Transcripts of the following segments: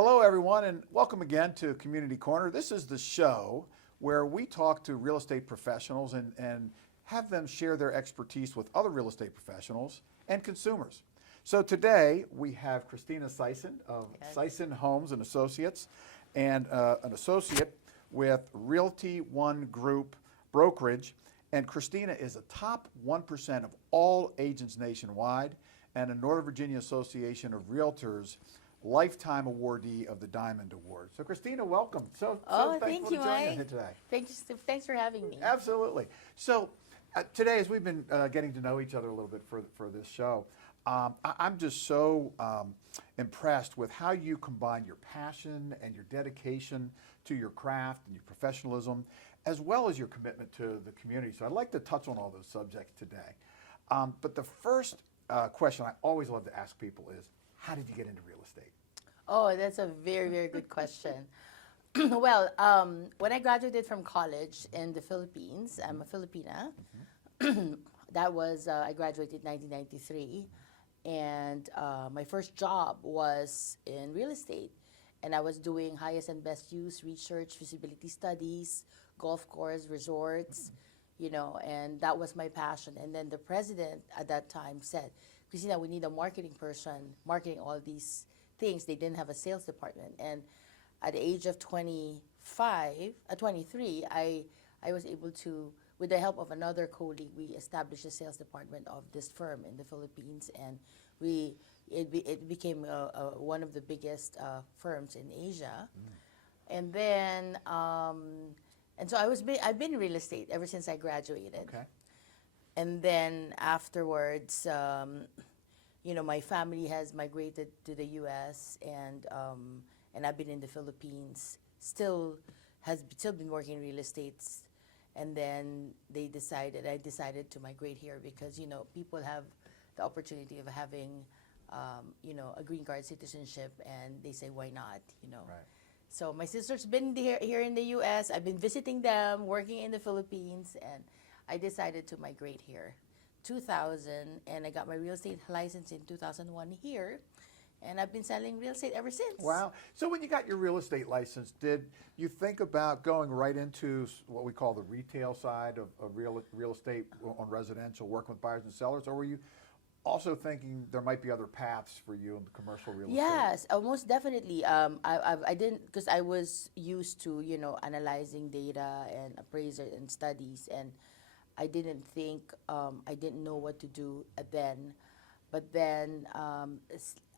Hello, everyone, and welcome again to Community Corner. This is the show where we talk to real estate professionals and have them share their expertise with other real estate professionals and consumers. So today we have Cristina Sison of Sison Homes and Associates, and an associate with Realty One Group Brokerage. And Cristina is a top 1% of all agents nationwide and a Northern Virginia Association of Realtors Lifetime Awardee of the Diamond Award. So Cristina, welcome. So thank thankful you, to join Mike. us here today. Thank you, Steve. Thanks for having me. Absolutely. So today, as we've been getting to know each other a little bit for this show, I'm just so impressed with how you combine your passion and your dedication to your craft and your professionalism, as well as your commitment to the community. So I'd like to touch on all those subjects today. But the first question I always love to ask people is, how did you get into real estate? Oh, that's a very, very good question. Well, when I graduated from college in the Philippines, I'm a Filipina. That was, I graduated in 1993. And my first job was in real estate. And I was doing highest and best use research, feasibility studies, golf course, resorts, you know, and that was my passion. And then the president at that time said, Cristina, we need a marketing person marketing all these things. They didn't have a sales department. And at the age of 23, I was able to, with the help of another colleague, we established a sales department of this firm in the Philippines, and it became one of the biggest firms in Asia. And then, and so I've been in real estate ever since I graduated. Okay. And then afterwards, you know, my family has migrated to the U.S. and I've been in the Philippines. Still been working in real estate. And then I decided to migrate here because, you know, people have the opportunity of having, you know, a green card citizenship, and they say, why not, you know? Right. So my sister's been here in the U.S. I've been visiting them, working in the Philippines, and I decided to migrate here. 2000, and I got my real estate license in 2001 here, and I've been selling real estate ever since. Wow. So when you got your real estate license, did you think about going right into what we call the retail side of real estate on residential, working with buyers and sellers, or were you also thinking there might be other paths for you in the commercial real estate? Yes, most definitely. I didn't, because I was used to, you know, analyzing data and appraisal and studies, and I didn't think, I didn't know what to do then. But then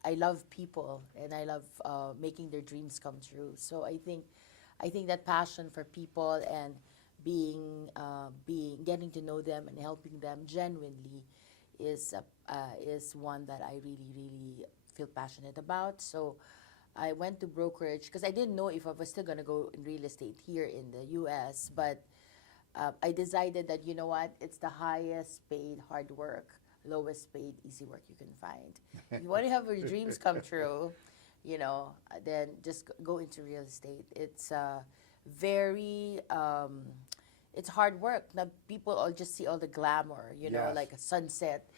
I love people, and I love making their dreams come true. So I think that passion for people and getting to know them and helping them genuinely is one that I really feel passionate about. So I went to brokerage because I didn't know if I was still going to go in real estate here in the U.S., but I decided that, you know what, it's the highest paid hard work, lowest paid easy work you can find. If you want to have your dreams come true, you know, then just go into real estate. It's very, it's hard work. Now people all just see all the glamour, you know, Yes. like a sunset,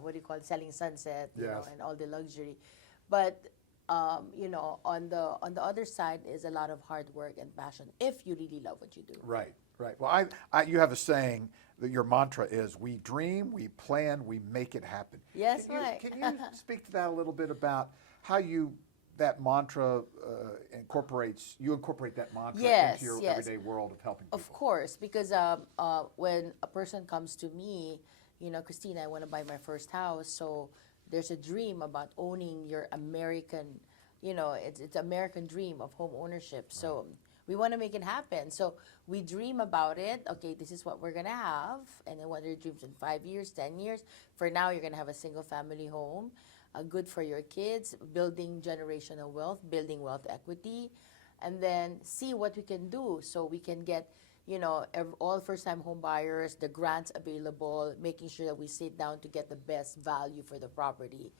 what do you call it, selling sunset, you know, and all the luxury. But you know, on the other side is a lot of hard work and passion if you really love what you do. Right, right. Well, you have a saying that your mantra is, we dream, we plan, we make it happen. Yes, Can Mike. you speak to that a little bit about how that mantra incorporate that mantra into your everyday world of helping people? Of course, because when a person comes to me, you know, Cristina, I want to buy my first house, so there's a dream about owning your American, you know, it's American dream of home ownership. Right. So we want to make it happen. So we dream about it. Okay, this is what we're going to have. And then what are your dreams in 5 years, 10 years? For now, you're going to have a single family home, good for your kids, building generational wealth, building wealth equity, and then see what we can do so we can get, you know, all first-time home buyers, the grants available, making sure that we sit down to get the best value for the property.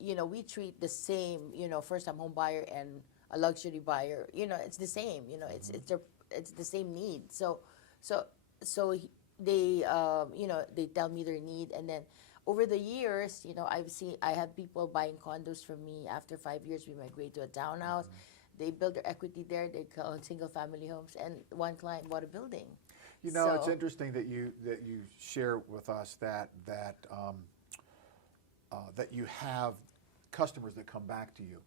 You know, we treat the same, you know, first-time home buyer and a luxury buyer. You know, it's the same. You know, it's the same need. So they, you know, they tell me their need, and then over the years, I have people buying condos from me. After 5 years, we migrate to a townhouse. They build their equity there. They call it single family homes, and one client bought a building. You know, it's interesting that you share with us that you have customers that come back to you.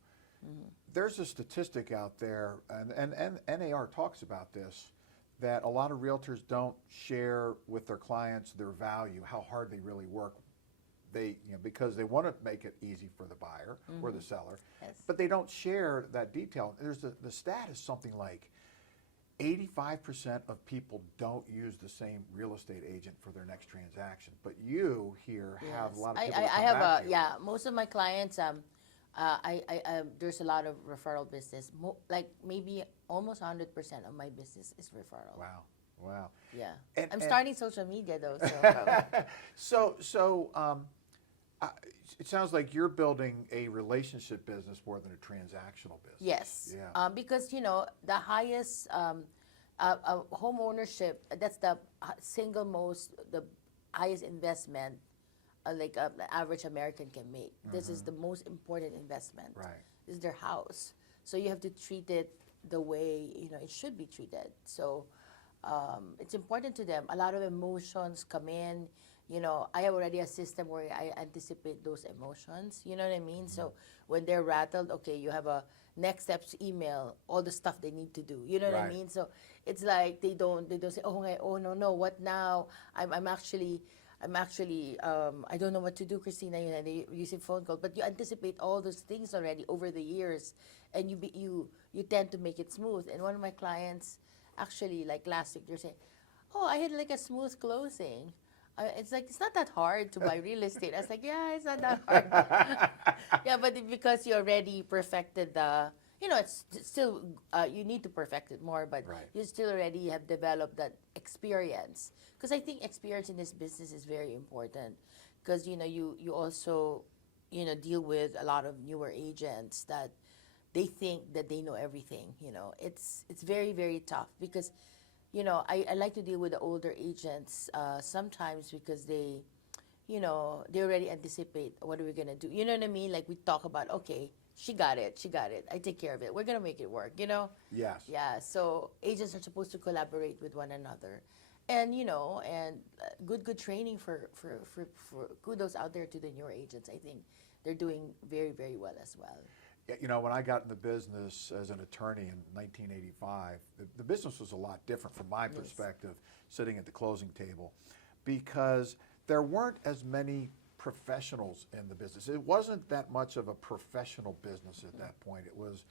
There's a statistic out there, and NAR talks about this, that a lot of realtors don't share with their clients their value, how hard they really work. Because they want to make it easy for the buyer or the seller, but they don't share that detail. There's the stat is something like 85% of people don't use the same real estate agent for their next transaction. But you here have a lot of people that come back to you. Most of my clients, there's a lot of referral business. Like maybe almost 100% of my business is referral. Wow. Yeah. And starting social media though. So it sounds like you're building a relationship business more than a transactional business. Yes. Yeah. Because the highest home ownership, that's the highest investment the average American can make. This is the most important investment. Right. This is their house. So you have to treat it the way it should be treated. So it's important to them. A lot of emotions come in. I have already a system where I anticipate those emotions. You know what I mean? So when they're rattled, okay, you have a next steps email, all the stuff they need to do. You know what I mean? So it's like they don't say, oh no, what now? I'm actually I don't know what to do, Christina. They use a phone call, but you anticipate all those things already over the years, and you tend to make it smooth. And one of my clients, actually, like last week, they're saying, oh, I had like a smooth closing. It's like, it's not that hard to buy real estate. I was like, yeah, it's not that hard. Yeah, but because you already perfected it's still, you need to perfect it more, but you still already have developed that experience. Because I think experience in this business is very important. Because, you also, deal with a lot of newer agents that they think that they know everything. It's very, very tough because I like to deal with the older agents sometimes because they already anticipate what are we gonna do. You know what I mean? Like we talk about, okay, she got it. I take care of it. We're gonna make it work. Yes. Yeah. So agents are supposed to collaborate with one another, and good training for kudos out there to the newer agents. I think they're doing very, very well as well. When I got in the business as an attorney in 1985, the business was a lot different from my perspective, sitting at the closing table, because there weren't as many professionals in the business. It wasn't that much of a professional business at that point. It was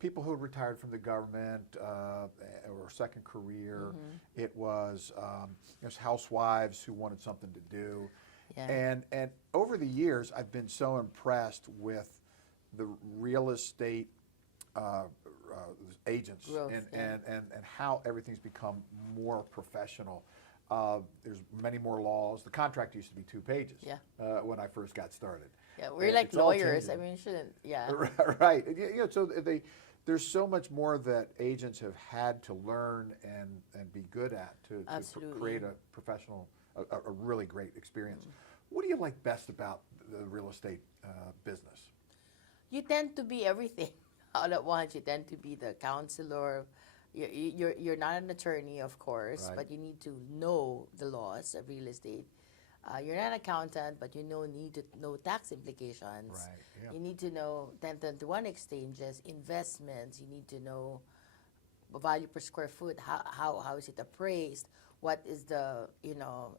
people who had retired from the government or second career. It was housewives who wanted something to do. Yeah. And over the years, I've been so impressed with the real estate agents growth, and how everything's become more professional. There's many more laws. The contract used to be 2 pages when I first got started. Yeah, we're like lawyers. I mean, shouldn't, Right. So there's so much more that agents have had to learn and be good at to create a professional, a really great experience. What do you like best about the real estate business? You tend to be everything all at once. You tend to be the counselor. You're not an attorney, of course, but you need to know the laws of real estate. You're not an accountant, but you need to know tax implications. Right. Yeah. You need to know 1031 exchanges, investments. You need to know value per square foot. How is it appraised? What is the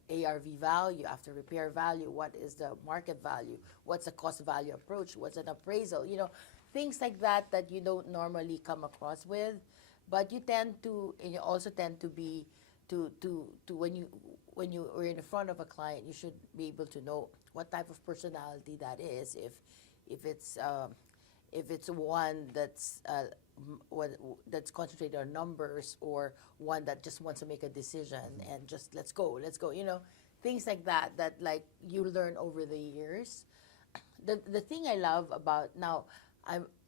ARV value after repair value? What is the market value? What's the cost value approach? What's an appraisal? Things like that you don't normally come across with, but you also tend to be when you are in front of a client, you should be able to know what type of personality that is. If it's one that's concentrated on numbers, or one that just wants to make a decision and just let's go, things like that like you learn over the years. The thing I love about now,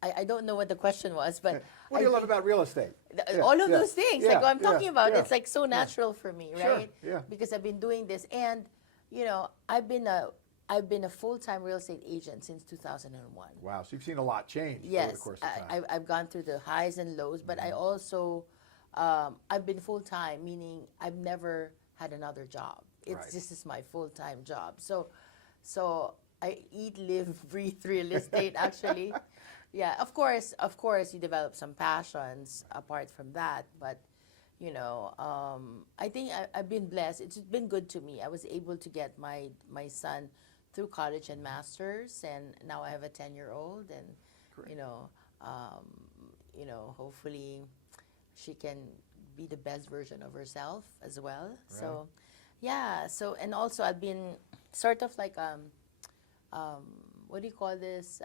I don't know what the question was, but what do you love about real estate? All of those things, like what I'm talking about, it's like so natural for me, right? Sure. Yeah. Because I've been doing this, and I've been a full-time real estate agent since 2001. Wow. So you've seen a lot change over the Yes, course of time. I've gone through the highs and lows, but I also, I've been full-time, meaning I've never had another job. Right. This is my full-time job. So I eat, live, breathe real estate, actually. Yeah, of course, you develop some passions apart from that, but I think I've been blessed. It's been good to me. I was able to get my son through college and masters, and now I have a 10-year-old, and Great. hopefully she can be the best version of herself as well. So, yeah. So, and also I've been sort of like what do you call this?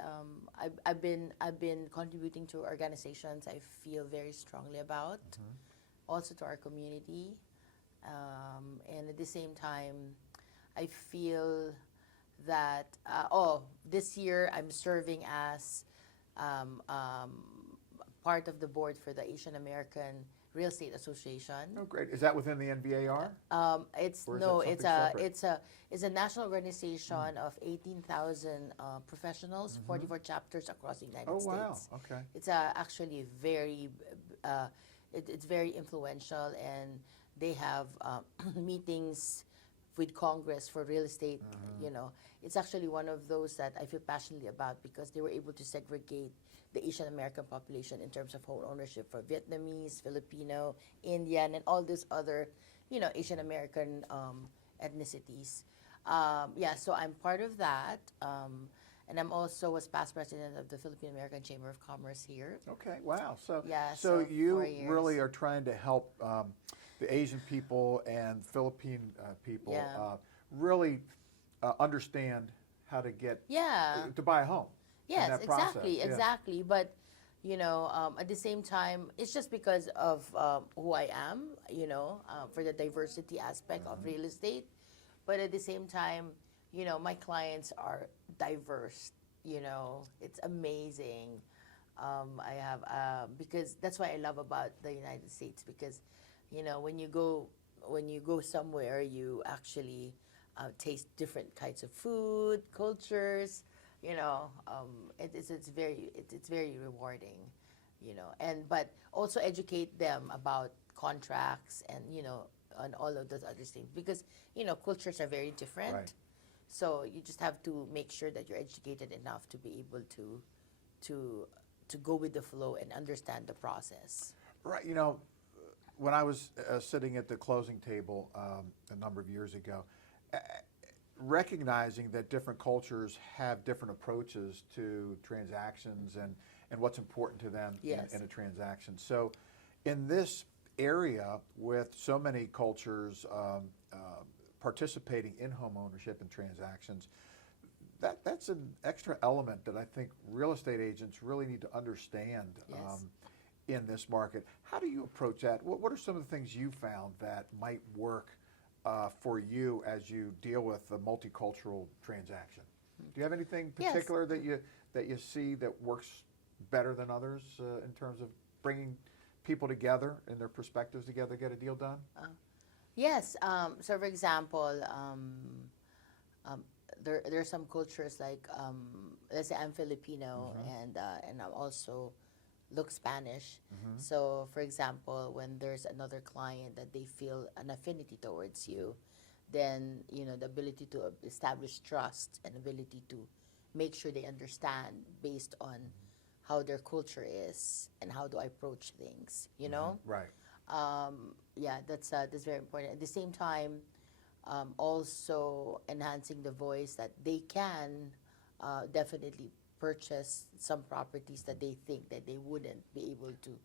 I've been contributing to organizations I feel very strongly about, also to our community, and at the same time, I feel that this year I'm serving as part of the board for the Asian American Real Estate Association. Oh, great. Is that within the NBAR? It's Or is no, that it's something separate? it's a national organization of 18,000 professionals, 44 chapters across the United Oh, States. wow. Okay. It's actually very, it's very influential, and they have meetings with Congress for real estate. It's actually one of those that I feel passionately about, because they were able to segregate the Asian American population in terms of home ownership for Vietnamese, Filipino, Indian, and all these other, Asian American ethnicities. So I'm part of that. And I'm also was past president of the Philippine American Chamber of Commerce here. Okay. Wow. So, Yeah, so so you 4 years. really are trying to help the Asian people and Philippine people Yeah. really understand how to get Yeah. to buy a home. in Yes, that process. exactly, Yeah. exactly. But at the same time, it's just because of who I am, for the diversity aspect of real estate. But at the same time, my clients are diverse. It's amazing. I have because that's what I love about the United States, because when you go somewhere, you actually taste different kinds of food, cultures. It's very rewarding, and but also educate them about contracts and and all of those other things, because cultures are very different. Right. So you just have to make sure that you're educated enough to be able to go with the flow and understand the process. Right. When I was sitting at the closing table a number of years ago, recognizing that different cultures have different approaches to transactions and what's important to them Yes. in a transaction. So in this area, with so many cultures participating in home ownership and transactions, that's an extra element that I think real estate agents really need to understand Yes. In this market. How do you approach that? What are some of the things you found that might work for you as you deal with a multicultural transaction? Do you have anything Yes. particular that you see that works better than others in terms of bringing people together and their perspectives together to get a deal done? Yes. So, for example, there are some cultures like, let's say I'm Filipino, and I'm also look Spanish. So, for example, when there's another client that they feel an affinity towards you, then the ability to establish trust and ability to make sure they understand based on how their culture is and how do I approach things. Right. That's very important. At the same time, also enhancing the voice that they can definitely purchase some properties that they think that they wouldn't be able to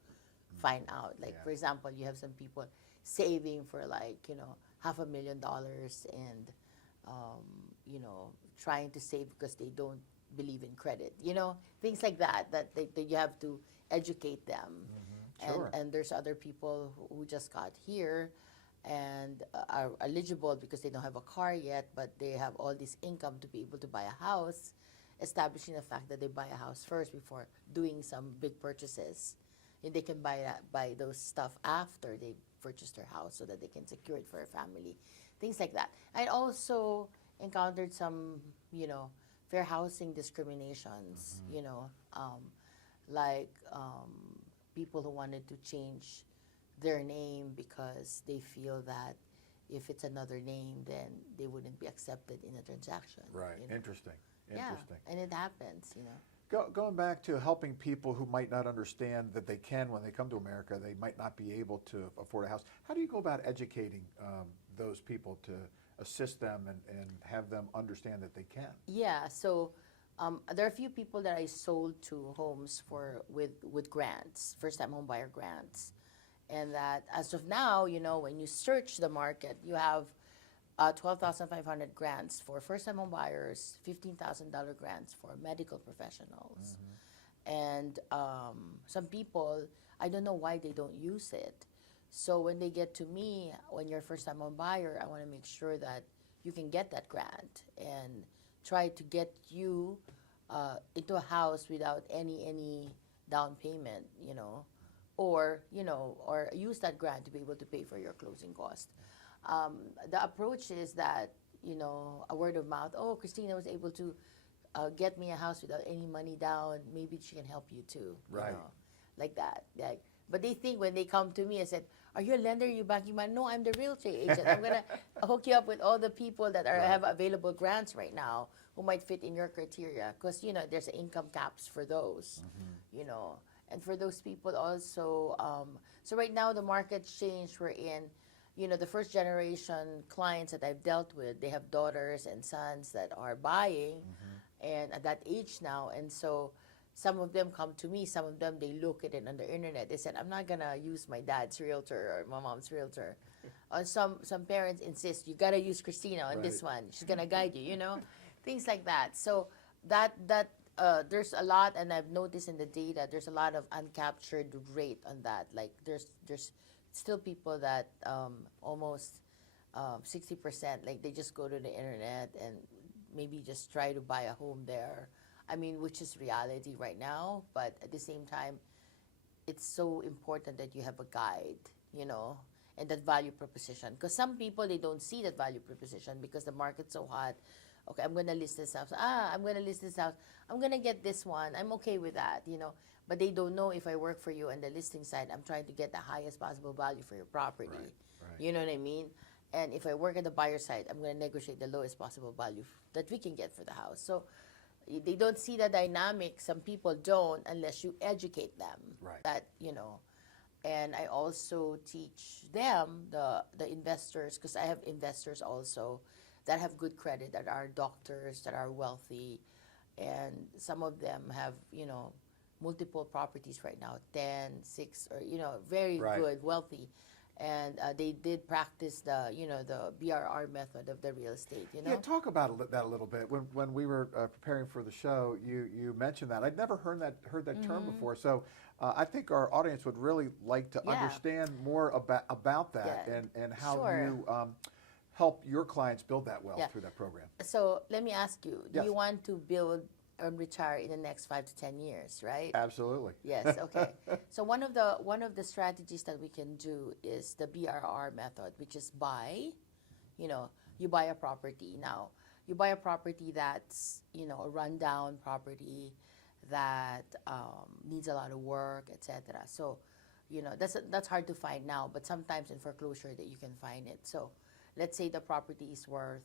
find out. Like, Yeah. for example, you have some people saving for $500,000 and trying to save because they don't believe in credit. Things like that that you have to educate them. Sure. And there's other people who just got here and are eligible because they don't have a car yet, but they have all this income to be able to buy a house, establishing the fact that they buy a house first before doing some big purchases. And they can buy those stuff after they purchase their house so that they can secure it for a family. things like that. I also encountered some, fair housing discriminations, like people who wanted to change their name because they feel that if it's another name, then they wouldn't be accepted in a transaction. Right. Interesting. Interesting. Yeah, and it happens. Going back to helping people who might not understand that they can, when they come to America, they might not be able to afford a house. How do you go about educating those people to assist them and have them understand that they can? Yeah, so there are a few people that I sold to homes with grants, first-time home buyer grants. And that as of now, when you search the market, you have 12,500 grants for first-time home buyers, $15,000 grants for medical professionals. And some people, I don't know why they don't use it. So when they get to me, when you're a first-time home buyer, I want to make sure that you can get that grant and try to get you into a house without any down payment, or use that grant to be able to pay for your closing cost. The approach is that, a word of mouth, oh, Cristina was able to get me a house without any money down, maybe she can help you too. Right. Like that. But they think when they come to me, I said, are you a lender, you banking man? No, I'm the real estate agent. I'm going to hook you up with all the people that have available grants right now who might fit in your criteria. Because, there's income caps for those, And for those people also, so right now the market's changed. We're in, the first generation clients that I've dealt with, they have daughters and sons that are buying and at that age now. And so some of them come to me, some of them, they look at it on the internet. They said, I'm not going to use my dad's realtor or my mom's realtor. Some parents insist, you got to use Cristina on this one. She's going to guide you, things like that. So there's a lot, and I've noticed in the data, there's a lot of uncaptured rate on that. Like there's still people that almost 60%, like they just go to the internet and maybe just try to buy a home there. I mean, which is reality right now, but at the same time, it's so important that you have a guide, and that value proposition. Because some people, they don't see that value proposition because the market's so hot. Okay, I'm going to list this house. I'm going to list this house. I'm going to get this one. I'm okay with that, But they don't know if I work for you on the listing side, I'm trying to get the highest possible value for your property. Right. You know what I mean? And if I work at the buyer side, I'm going to negotiate the lowest possible value that we can get for the house. So they don't see the dynamic. Some people don't unless you educate them. Right. That, And I also teach them, the investors, because I have investors also that have good credit, that are doctors, that are wealthy. And some of them have, multiple properties right now, 10, 6, or, very good, wealthy. And they did practice the BRR method of the real estate, Yeah, talk about that a little bit. When we were preparing for the show, you mentioned that. I'd never heard that term before. So I think our audience would really like to understand more about that and how you help your clients build that wealth through that program. So let me ask you, do Yes. you want to build and retire in the next 5 to 10 years, right? Absolutely. Yes, okay. So one of the strategies that we can do is the BRR method, which is buy. You buy a property. Now, you buy a property that's, a rundown property that needs a lot of work, etc. So, that's hard to find now, but sometimes in foreclosure that you can find it. So, let's say the property is worth,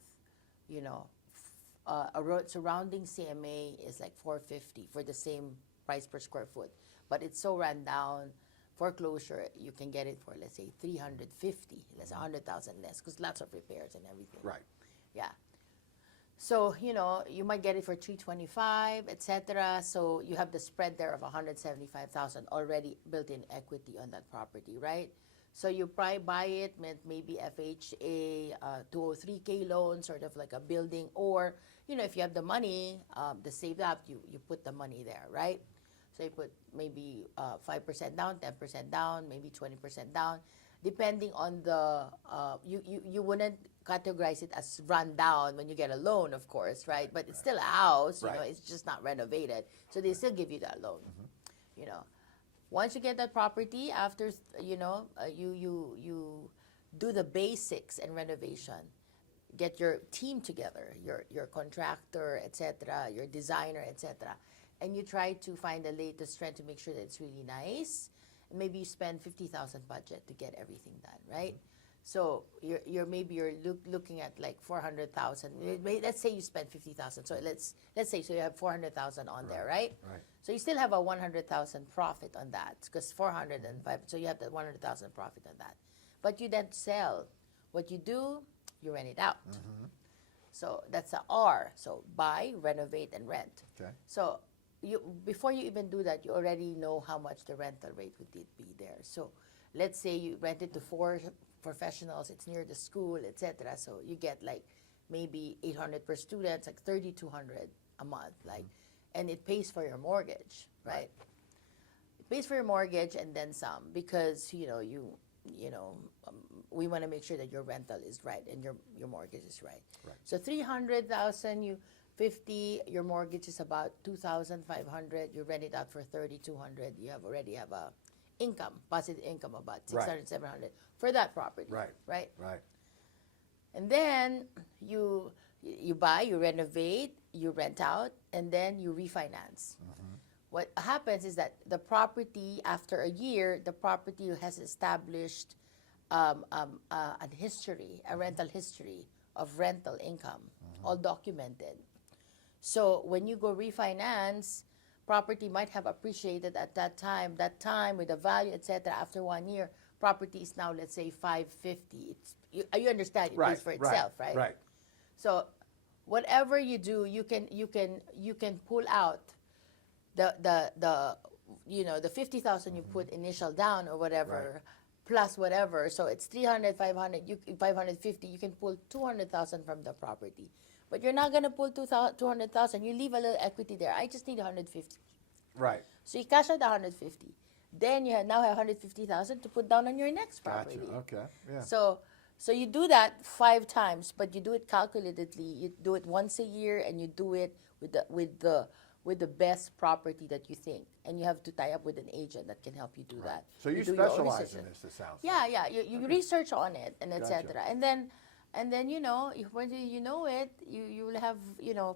surrounding CMA is like $450 for the same price per square foot, but it's so run down. Foreclosure, you can get it for, let's say, $350. That's $100,000 less because lots of repairs and everything. Right. Yeah. So you might get it for $325, etc. So you have the spread there of $175,000 already built-in equity on that property, right? So you probably buy it with maybe FHA, 203K loan, sort of like a building, or if you have the money, the saved up, you put the money there, right? So you put maybe 5% down, 10% down, maybe 20% down, depending on the you wouldn't categorize it as run down when you get a loan, of course, right? But it's still a house, it's just not renovated, so they still give you that loan, Once you get that property, after you do the basics and renovation, get your team together, your contractor, etc., your designer, etc., and you try to find the latest trend to make sure that it's really nice. And maybe you spend 50,000 budget to get everything done, right? So you're looking at like 400,000. Let's say you spend 50,000. So let's say so you have 400,000 on there, right? Right. So you still have a 100,000 profit on that because 405. So you have that 100,000 profit on that. But you then sell. What you do, you rent it out. So that's a R. So buy, renovate, and rent. Okay. So before you even do that, you already know how much the rental rate would be there. So let's say you rent it to 4 professionals, it's near the school, etc. So you get like maybe 800 per student, it's like 3,200 a month, like, and it pays for your mortgage, right? It pays for your mortgage and then some because we want to make sure that your rental is right and your mortgage is right. Right. So 300,000, 50, your mortgage is about 2,500. You rent it out for 3,200. You already have a positive income about 600, Right. 700 for that property. Right. Right. Right. And then you buy, you renovate, you rent out, and then you refinance. What happens is that the property, after a year, the property has established a history, a rental history of rental income, all documented. So when you go refinance, property might have appreciated at that time with the value, etc. After 1 year, property is now, let's say, 550. You understand it pays for itself, right? Right. So whatever you do, you can pull out the 50,000 you put initial down or whatever, plus whatever. So it's 300, 500, 550. You can pull 200,000 from the property. But you're not going to pull 200,000. You leave a little equity there. I just need 150. Right. So you cash out the 150. Then you now have 150,000 to put down on your next property. Gotcha. Okay. Yeah. So you do that 5 times, but you do it calculatedly. You do it once a year, and you do it with the best property that you think, and you have to tie up with an agent that can help you do that. So you do your own specialize research. in this. It sounds. Yeah. You research on it and Gotcha. etc. And then when you know it, you will have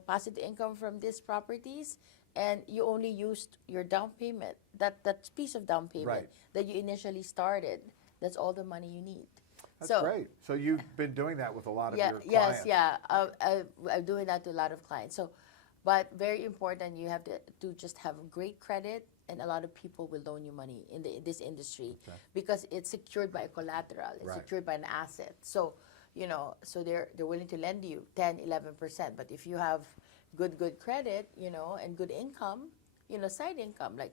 passive income from these properties, and you only used your down payment, that piece of down payment Right. that you initially started. That's all the money you need. That's great. So you've been doing that with a lot of your clients. Yes, yeah. I'm doing that to a lot of clients. So, but very important, you have to just have great credit, and a lot of people will loan you money in this industry because it's secured by a collateral. It's secured by an asset. So, so they're willing to lend you 10, 11%. But if you have good credit, and good income, side income, like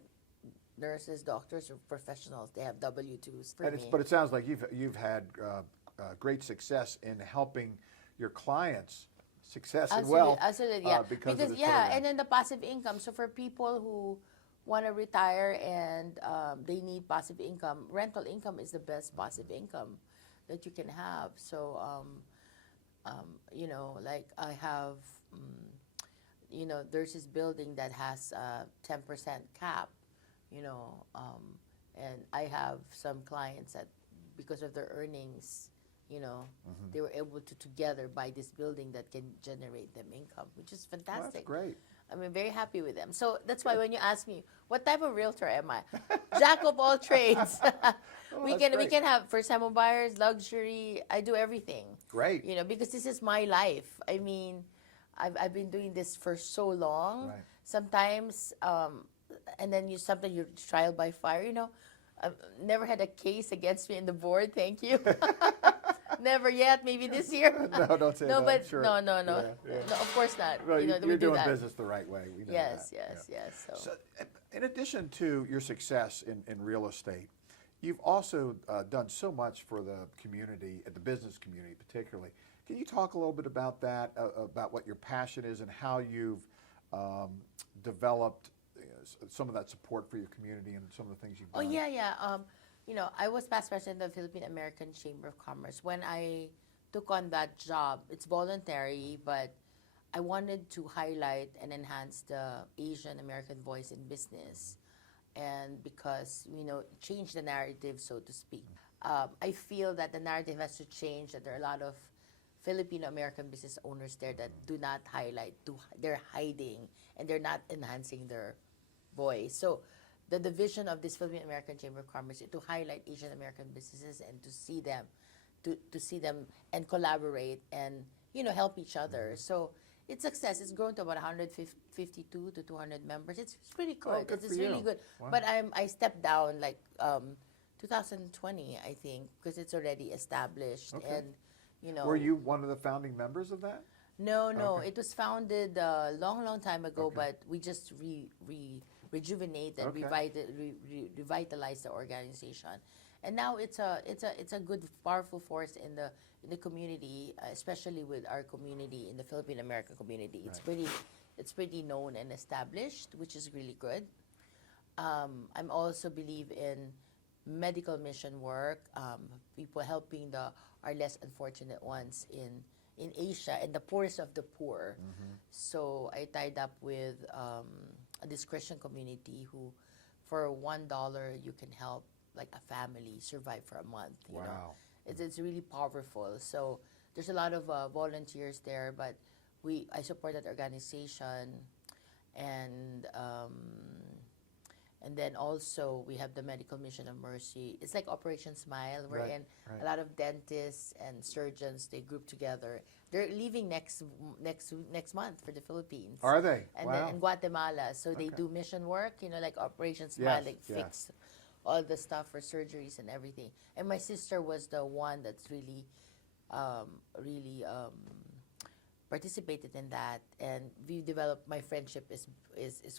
nurses, doctors, or professionals, they have W-2s for me. But it sounds like you've had great success in helping your clients success and wealth. Absolutely, yeah. Because of this yeah, program. and then the passive income. So for people who want to retire and they need passive income, rental income is the best passive income that you can have. So, like I have, there's this building that has a 10% cap, and I have some clients that, because of their earnings, they were able to together buy this building that can generate them income, which is fantastic. Well, that's great. I'm very happy with them. So that's why when you ask me, what type of realtor am I? Jack of all trades. we can have first-time home buyers, luxury. I do everything. Great. Because this is my life. I mean, I've been doing this for so long. Right. Sometimes, and then sometimes you're trial by fire. I've never had a case against me in the board. Thank you. Never yet. Maybe this year. No, don't say that. But sure. no. Yeah. No, of course not. Well, we you're do doing that. business the right way. We know Yes. that. So, in addition to your success in real estate, you've also done so much for the community, the business community particularly. Can you talk a little bit about that, about what your passion is and how you've developed some of that support for your community and some of the things you've done? Oh, yeah. I was past president of the Philippine American Chamber of Commerce. When I took on that job, it's voluntary, but I wanted to highlight and enhance the Asian American voice in business, and because change the narrative, so to speak. I feel that the narrative has to change. That there are a lot of Filipino American business owners there that do not highlight, they're hiding and they're not enhancing their voice. So the vision of this Filipino American Chamber of Commerce is to highlight Asian American businesses and to see them, to see them and collaborate and help each other. So it's success. It's grown to about 152 to 200 members. It's pretty good. Oh, good it's for really you. good. Wow. But I stepped down like 2020, I think, because it's already established. Okay. And Were you one of the founding members of that? No, Okay. it was founded a long time ago, Okay. but we just rejuvenate and Okay. revitalize the organization. And now it's a good, powerful force in the community, especially with our community in the Philippine American community. It's pretty known and established, which is really good. I'm also believe in medical mission work, people helping our less unfortunate ones in Asia and the poorest of the poor. So I tied up with this Christian community who, for $1 you can help like a family survive for a month. You know? Wow. It's really powerful. So there's a lot of volunteers there, but I support that organization, and then also we have the Medical Mission of Mercy. It's like Operation Smile, wherein right. a lot of dentists and surgeons, they group together. They're leaving next month for the Philippines. Are they? And Wow. then in Guatemala, so they Okay. do mission work, like Operation Smile, Yes, like yes. fix all the stuff for surgeries and everything. And my sister was the one that's really participated in that, and we developed, my friendship is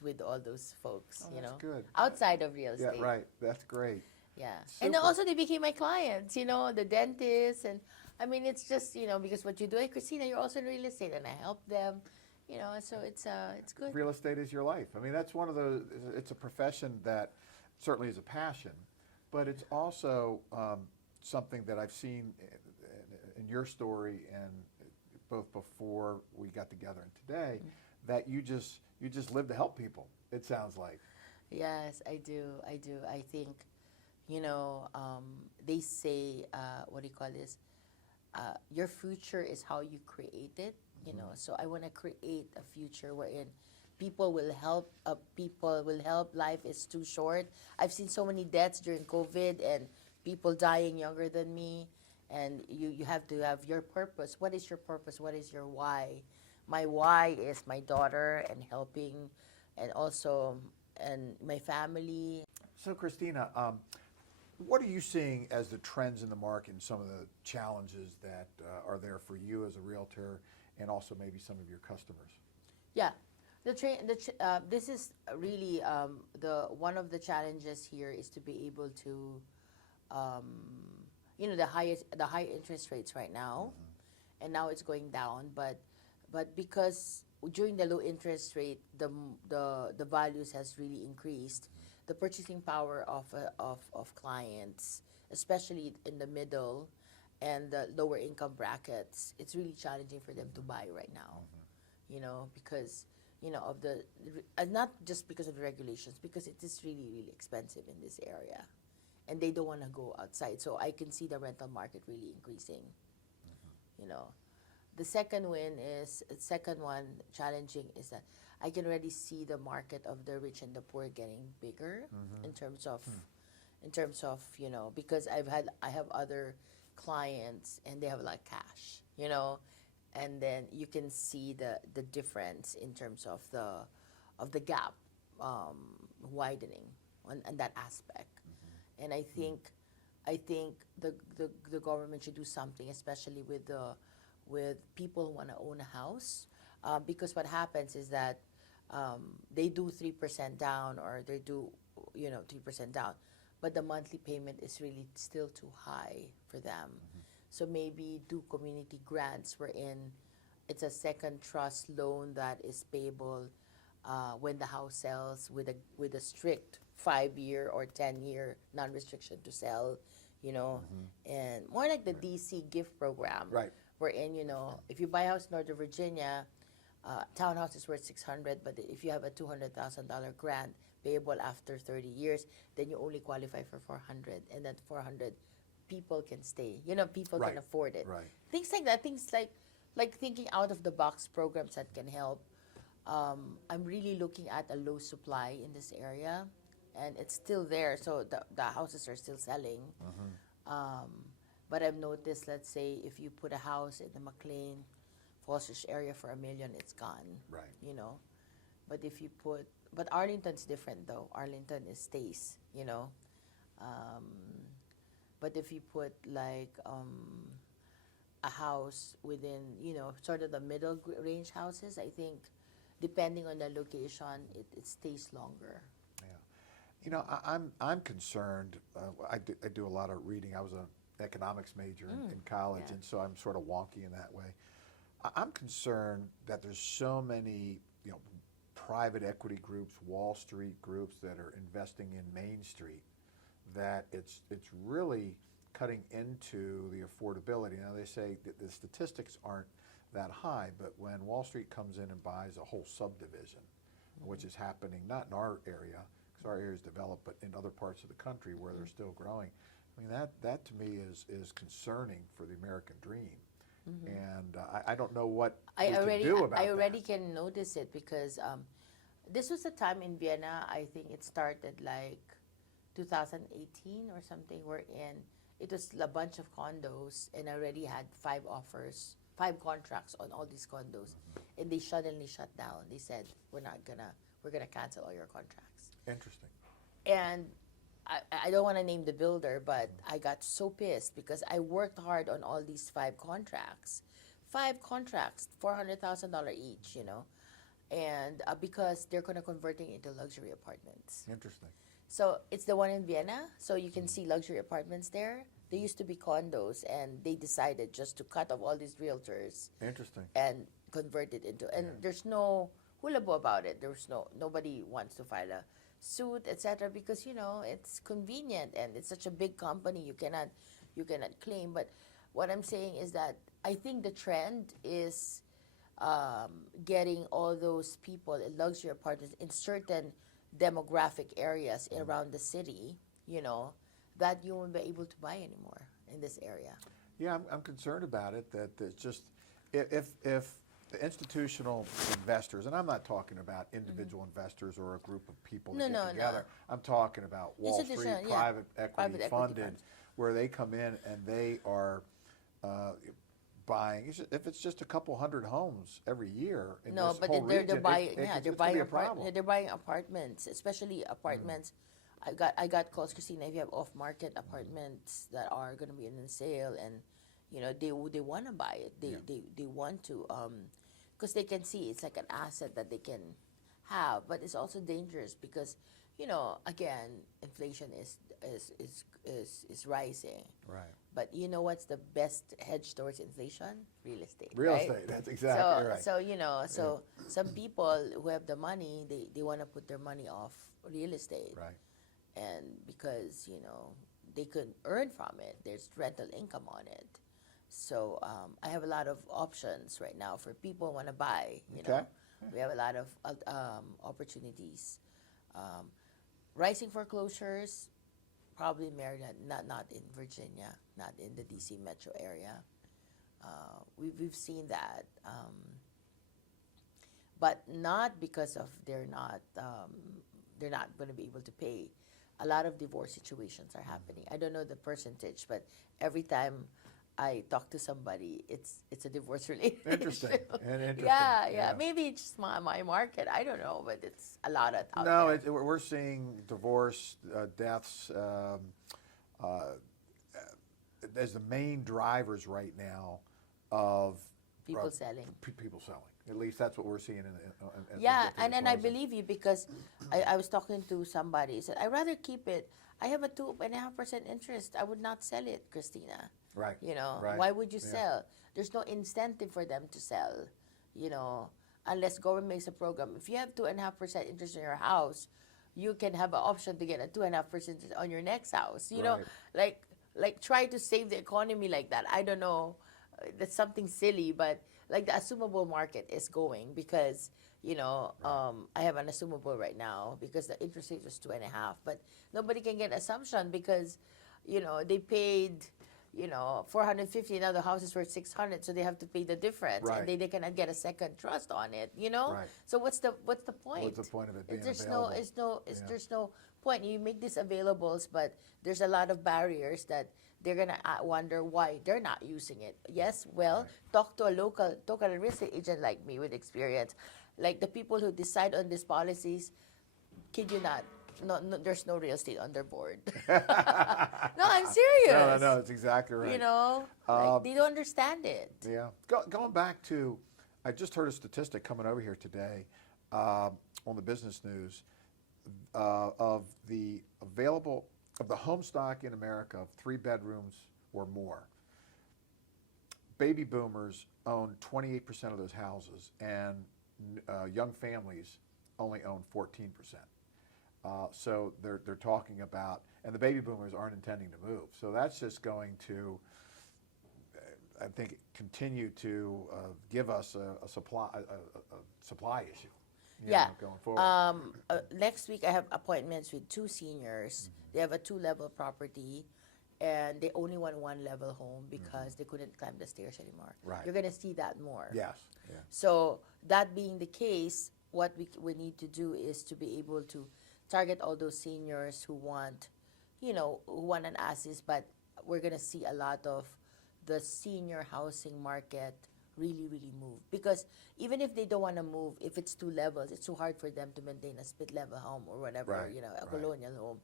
with all those folks, Oh, that's good. outside of real Yeah, estate. right. That's great. Yeah. And then Super. also they became my clients, the dentists, and I mean, it's just, because what you do at Cristina, you're also in real estate, and I help them, so it's good. Real estate is your life. I mean, that's one of those, it's a profession that certainly is a passion, but it's also something that I've seen in your story and both before we got together and today, that you just live to help people, it sounds like. Yes, I do. I think, they say, what do you call this? Your future is how you create it, So I want to create a future wherein people will help. Life is too short. I've seen so many deaths during COVID and people dying younger than me. And you have to have your purpose. What is your purpose? What is your why? My why is my daughter and helping, and also my family. So, Cristina, what are you seeing as the trends in the market and some of the challenges that are there for you as a realtor and also maybe some of your customers? Yeah, this is really one of the challenges here is to be able to, the high interest rates right now, and now it's going down. But because during the low interest rate, the values has really increased. The purchasing power of clients, especially in the middle and the lower income brackets, it's really challenging for them to buy right now. Because of not just because of the regulations, because it is really, really expensive in this area, and they don't want to go outside. So I can see the rental market really increasing. The second one challenging is that I can already see the market of the rich and the poor getting bigger in terms of because I have other clients and they have like cash, and then you can see the difference in terms of the gap widening on that aspect. And I think the government should do something, especially with people who want to own a house, because what happens is that they do 3% down, or they do 3% down, but the monthly payment is really still too high for them. So maybe do community grants wherein it's a second trust loan that is payable when the house sells with a strict 5-year or 10-year non-restriction to sell, and more like the DC gift program, Right. wherein if you buy a house in Northern Virginia, townhouse is worth $600, but if you have a $200,000 grant payable after 30 years, then you only qualify for $400, and that $400 people can stay. You know, people Right. can afford it. Right. Things like that. Things like thinking out of the box programs that can help. I'm really looking at a low supply in this area, and it's still there. So the houses are still selling. Um, but I've noticed, let's say, if you put a house in the McLean, Falls area for $1 million, it's gone. Right. You know, but if you but Arlington's different though. Arlington is stays. You know, but if you put like a house within, you know, sort of the middle range houses, I think, depending on the location, it stays longer. Yeah. You know, I'm concerned. I do a lot of reading. I was an economics major in college, yeah. and so I'm sort of wonky in that way. I'm concerned that there's so many, you know, private equity groups, Wall Street groups that are investing in Main Street, that it's really cutting into the affordability. Now, they say that the statistics aren't that high, but when Wall Street comes in and buys a whole subdivision, which is happening not in our area, because our area is developed, but in other parts of the country where they're still growing, I mean, that to me is concerning for the American dream. And I don't know what we can do about I already that. can notice it because this was a time in Vienna. I think it started like 2018 or something. It was a bunch of condos, and I already had 5 offers, 5 contracts on all these condos, and they suddenly shut down. They said we're gonna cancel all your contracts. Interesting. And I don't want to name the builder, but I got so pissed because I worked hard on all these 5 contracts. 5 contracts, $400,000 each, you know, and because they're going to convert it into luxury apartments. Interesting. So it's the one in Vienna, so you can see luxury apartments there. They used to be condos, and they decided just to cut off all these realtors Interesting. and convert it into, and there's no hulabu about it. Nobody wants to file a suit, etc., because, you know, it's convenient and it's such a big company, you cannot claim. But what I'm saying is that I think the trend is getting all those people in luxury apartments in certain demographic areas around the city, you know, that you won't be able to buy anymore in this area. Yeah, I'm concerned about it, that it's just, if the institutional investors, and I'm not talking about individual investors or a group of people that get together. I'm talking about Wall Street, Institutional, yeah. private equity Private funded, funds. where they come in and they are buying, if it's just a couple hundred homes every year in No, this but whole they're region, buying, it's they're gonna buying be a problem. they're buying apartments, especially apartments. I got calls, Christina, if you have off market apartments that are going to be in sale, and, you know, they want to buy it. They want to, because they can see it's like an asset that they can have, but it's also dangerous because, you know, again, inflation is rising. Right. But you know what's the best hedge towards inflation? Real estate. Real right? estate, that's exactly right. So, you know, some people who have the money, they want to put their money off real estate. Right. And because, you know, they could earn from it, there's rental income on it. So I have a lot of options right now for people who want to buy, you know. We have a lot of opportunities. Rising foreclosures, probably in Maryland, not in Virginia, not in the DC metro area. We've seen that, but not because of they're not going to be able to pay. A lot of divorce situations are happening. I don't know the percentage, but every time I talk to somebody, it's a divorce related Interesting. issue. And interesting. Yeah. Maybe it's just my market. I don't know, but it's a lot out No, there. we're seeing divorce, deaths as the main drivers right now of People selling. People selling. At least that's what we're seeing. Yeah, and I believe you because I was talking to somebody. He said, I'd rather keep it. I have a 2.5% interest. I would not sell it, Christina. Right. You know, Right. why would you Yeah. sell? There's no incentive for them to sell, you know, unless government makes a program. If you have 2.5% interest in your house, you can have an option to get a 2.5% on your next house. You know, like try to save the economy like that. I don't know. That's something silly, but like the assumable market is going because, you know, I have an assumable right now because the interest rate was 2.5, but nobody can get assumption because, they paid, 450, now the house is worth 600, so they have to pay the difference, Right. and they cannot get a second trust on it, Right. So what's the point? What's the point of it being There's available? there's no point. You make this availables, but there's a lot of barriers that they're gonna wonder why they're not using it. Yes, well, Right. talk to a real estate agent like me with experience, like the people who decide on these policies. Kid you not, no, there's no real estate on their board. No, I'm serious. No, it's exactly right. They don't understand it. Yeah. Going back to, I just heard a statistic coming over here today on the business news of the home stock in America of 3 bedrooms or more. Baby boomers own 28% of those houses, and young families only own 14%. So they're talking about, and the baby boomers aren't intending to move. So that's just going to, I think, continue to give us a supply issue. Going forward. Next week I have appointments with 2 seniors. They have a 2-level property, and they only want 1-level home because they couldn't climb the stairs anymore. Right. You're gonna see that more. Yes. Yeah. So that being the case, what we need to do is to be able to target all those seniors who want, who want an assist, but we're gonna see a lot of the senior housing market really, really move. Because even if they don't want to move, if it's 2 levels, it's too hard for them to maintain a split level home or whatever, Right, a right. colonial home.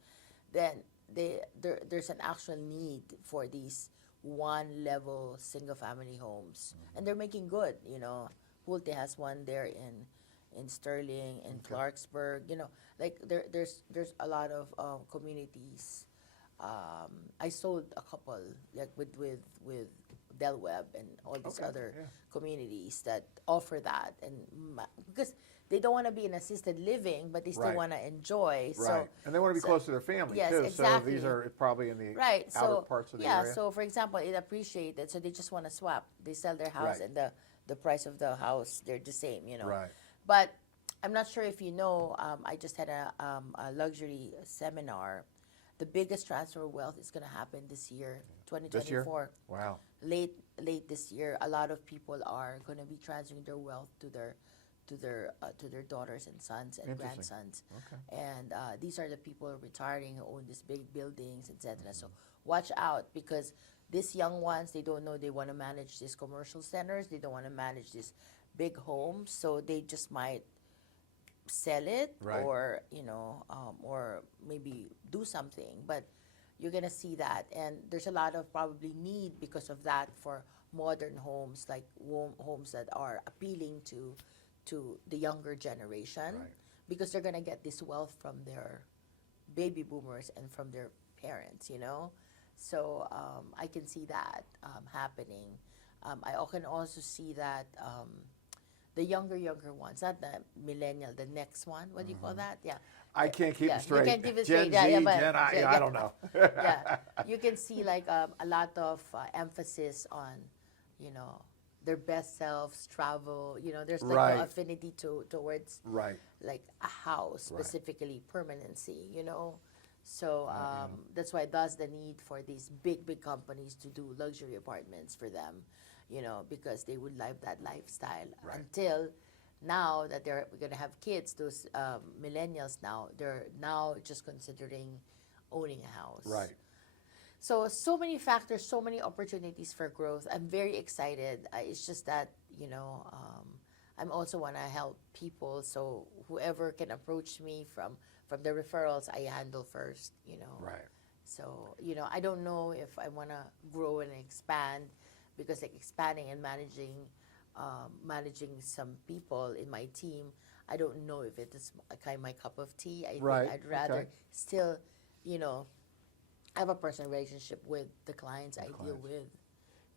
Then there's an actual need for these 1-level single family homes. And they're making good, Pulte has one there in Sterling, in Clarksburg, like there's a lot of communities. I sold a couple, like with Del Webb and all these Okay, other yeah. communities that offer that, and because they don't want to be in assisted living, but they still Right. want to enjoy. Right. So And they want to be close to their family yes, too. exactly. So these are probably in the right, outer so parts of the yeah, area. so for example, it appreciated, so they just want to swap. They sell their house, Right. and the price of the house, they're the same, Right. But I'm not sure if you know, I just had a luxury seminar. The biggest transfer of wealth is going to happen this year, 2024. Wow. Late this year, a lot of people are going to be transferring their wealth to their daughters and sons and Interesting. grandsons. Okay. And these are the people retiring who own these big buildings, etc. So watch out, because these young ones, they don't know they want to manage these commercial centers. They don't want to manage these big homes, so they just might sell it, Right. or or maybe do something. But you're gonna see that, and there's a lot of probably need because of that for modern homes, like homes that are appealing to the younger generation, Right. because they're gonna get this wealth from their baby boomers and from their parents, So I can see that happening. I can also see that the younger ones, not the millennial, the next one. What do you call that? Yeah. I can't keep Yeah, it straight. You can't keep it Gen straight. Yeah, Z, but Gen I, yeah, I don't know. yeah, you can see like a lot of emphasis on, their best selves, travel. There's like Right. no affinity towards Right. like a house, Right. specifically permanency. So that's why there's the need for these big companies to do luxury apartments for them, because they would live that lifestyle. Right. Until now that we're going to have kids, those millennials now, they're now just considering owning a house. Right. So many factors, so many opportunities for growth. I'm very excited. It's just that, I'm also want to help people. So whoever can approach me from the referrals, I handle first, Right. So, I don't know if I want to grow and expand, because like expanding and managing some people in my team, I don't know if it is kind of my cup of tea. I Right, think I'd rather okay. still, have a personal relationship with the clients I deal with,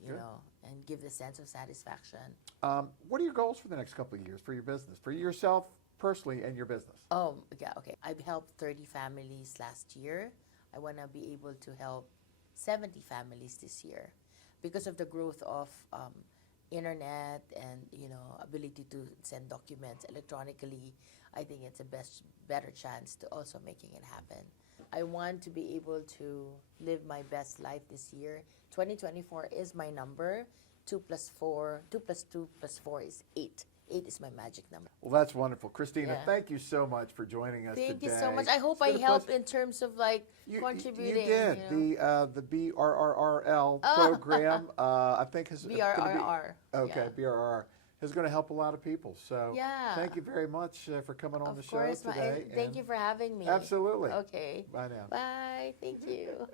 Good. and give the sense of satisfaction. What are your goals for the next couple of years for your business, for yourself personally and your business? Yeah, okay. I've helped 30 families last year. I want to be able to help 70 families this year, because of the growth of internet and ability to send documents electronically. I think it's a better chance to also making it happen. I want to be able to live my best life this year. 2024 is my number. 2 plus 4, 2 plus 2 plus 4 is 8. 8 is my magic number. Well, that's wonderful. Christina, Yeah. thank you so much for joining us Thank today. you so much. I hope It's I been a helped pleasure. in terms of like contributing. You did. You know? The BRRRL program, I think is gonna be- BRRR. Okay, Yeah. BRRR is going to help a lot of people. So Yeah. thank you very much for coming on the Of show course, today. thank and you for having me. Absolutely. Okay. Bye now. Bye. Thank you.